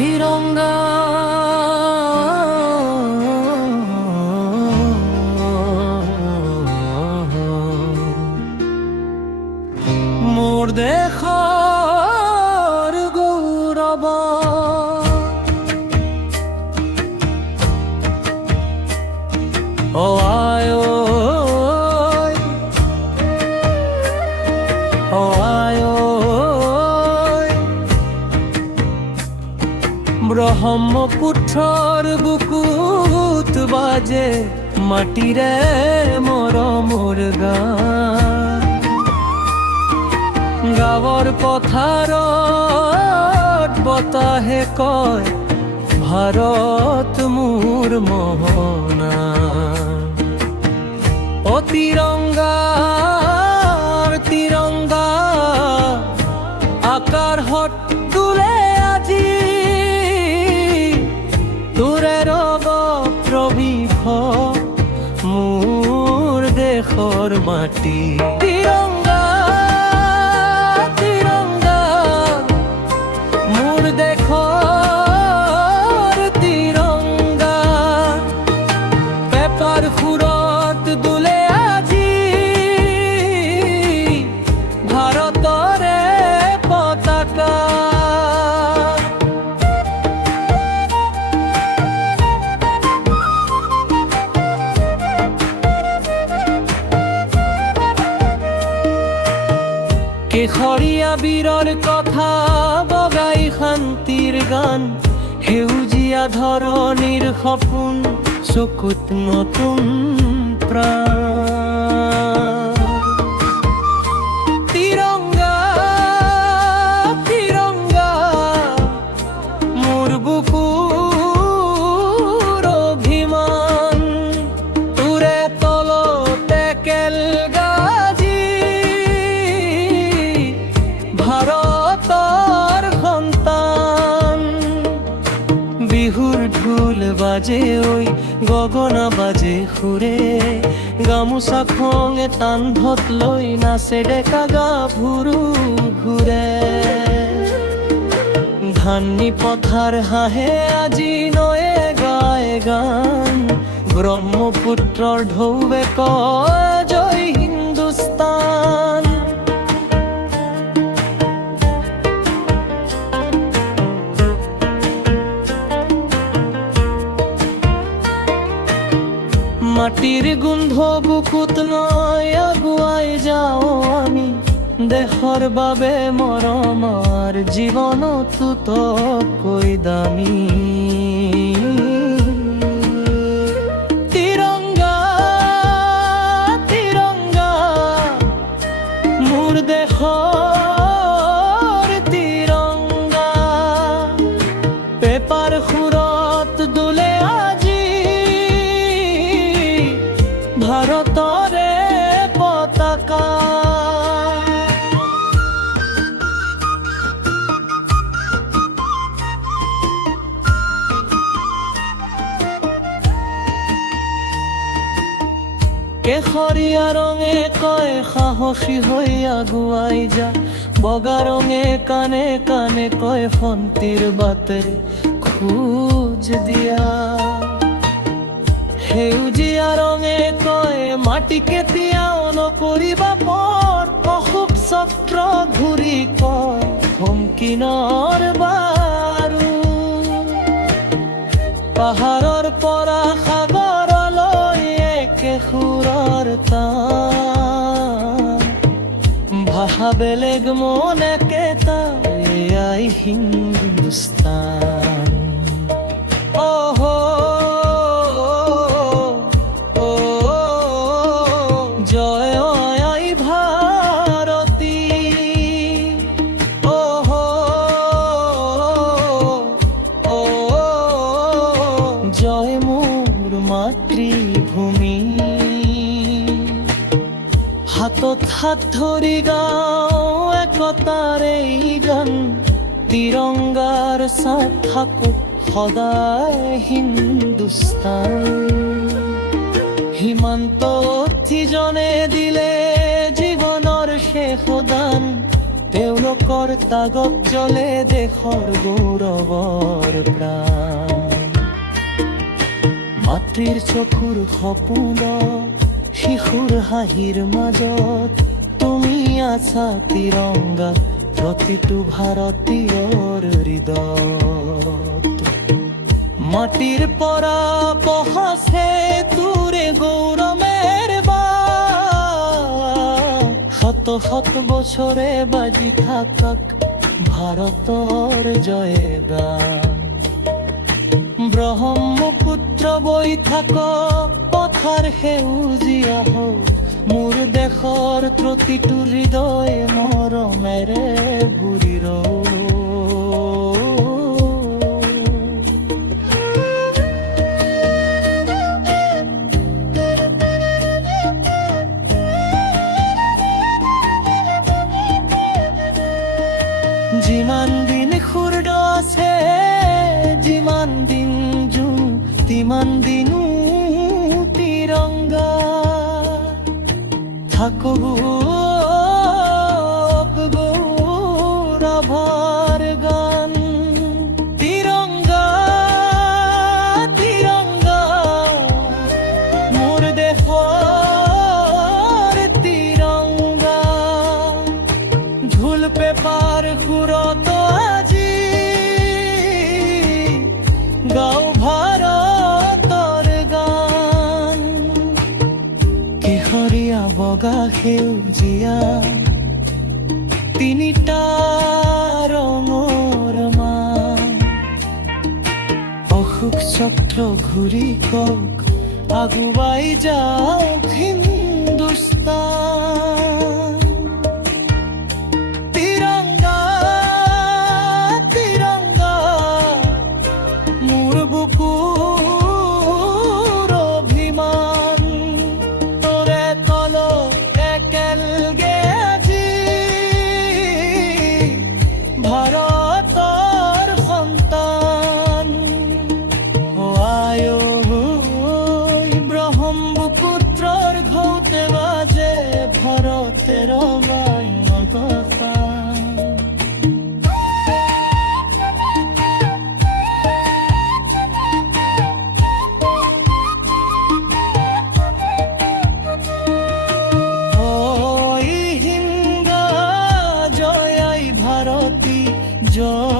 তিরঙ্গা মোর দেশৰ গৌৰৱ ও আয় ও আয় ব্ৰহ্মপুত্ৰৰ বুকুত বাজে মাটিৰে মৰমৰ গান গাঁৱৰ পথাৰত বতাহে কয় ভাৰত মোৰ মোহনা ও তিৰংগা তিৰংগা আকাশত তোলে আজি তোৰে ৰব প্ৰবিভ মোৰ দেশৰ মাটি তিৰংগা তিৰংগা মোৰ দেশৰ তিৰংগা পেপাৰ সুৰত দোলে আজি ভাৰতৰে পতাকা কেশৰীয়া বীৰৰ কথা বগাই শান্তিৰ গান সেউজীয়া ধৰণীৰ সপোন চকুত নতুন প্ৰাণ তিৰংগা তিৰংগা মোৰ বুকুৰ অভিমান তোৰে তলতে কেলগাজি ভাৰতৰ সন্তান বিহুৰ ঢোল বাজে ঐ গগনা বাজে সুৰে গামোচা খঙে কান্ধত লৈ নাচে ডেকা গাভৰু ঘূৰে ধানি পথাৰ হাঁহে আজি নয়ে গায় গান ব্ৰহ্মপুত্ৰৰ ঢৌৱে কয় জয় হিন্দুস্তান মাটিৰ গোন্ধ বুকুত লৈ আগুৱাই যাওঁ আমি দেশৰ বাবে মৰমৰ জীৱনতো তকৈ দামী তিৰংগা তিৰংগা মোৰ দেশৰ তিৰংগা পেপাৰ সুৰত দোলে আজি ভাৰতৰে পতাকা কেশৰীয়া ৰঙে কয় সাহসী হৈ আগুৱাই যা বগা ৰঙে কাণে কাণে কয় ফন্তিৰ বাটে খোজ দিয়া সেউজীয়া ৰঙে কয় মাটি কেতিয়াও নকৰিবা পৰ অশোক চক্ৰ ঘূৰি কয় হুমকিনৰ বাৰু পাহাৰৰ পৰা সাগৰলৈ একে সুৰৰ তান ভাষা বেলেগ মন একেটা এয়াই হিন্দুস্তান অহ জয় আই ভাৰতী অহ জয় মোৰ মাতৃভূমি হাতত হাত ধৰি গাওঁ একতাৰ এই গান তিৰংগাৰ ছাপ থাকক সদায় হিন্দুস্তান সীমান্ত অতিজনে দিলে জীৱনৰ শেষ দান তেওঁলোকৰ তাগত জ্বলে দেশৰ গৌৰৱৰ প্ৰাণ। মাতৃৰ চকুৰ সপোন শিশুৰ হাঁহিৰ মাজত তুমি আছা তিৰংগা প্ৰতিটো ভাৰতীয়ৰ হৃদয়ত। মাটিৰ পৰা বহাইছে তোৰে গৌৰৱেৰ বাণ, শত শত বছৰে বাজি থাকক ভাৰতৰ জয়গান। ব্ৰহ্মপুত্ৰ বৈ থাকক পথাৰ সেউজীয়া হওক, মোৰ দেশৰ প্ৰতিটো হৃদয় মৰমেৰে ভৰি ৰওঁ। যিমান দিন সূৰ্য আছে, যিমান দিন জোন, তিমান দিনো তিৰংগা থাকক গৌৰৱৰ গান। তিৰংগা তিৰংগা মোৰ দেশৰ তিৰংগা, ঢোল পেপাৰ সুৰত আজি গাঁও ভাৰতৰ গান। কেশৰীয়া বগা সেউজীয়া তিনিটা ৰঙৰ মান, অশোক চক্ৰ ঘূৰি কওক আগুৱাই যাওক হিন্দুস্তান। তিৰংগা তিৰংগা মোৰ বুকুৰ অভিমান, তোৰে তল একেলগে আজি ভাৰতৰ সন্তান। আয় ব্ৰহ্মপুত্ৰৰ ঘৌতে বাজে ভাৰতেৰ কথা। জয়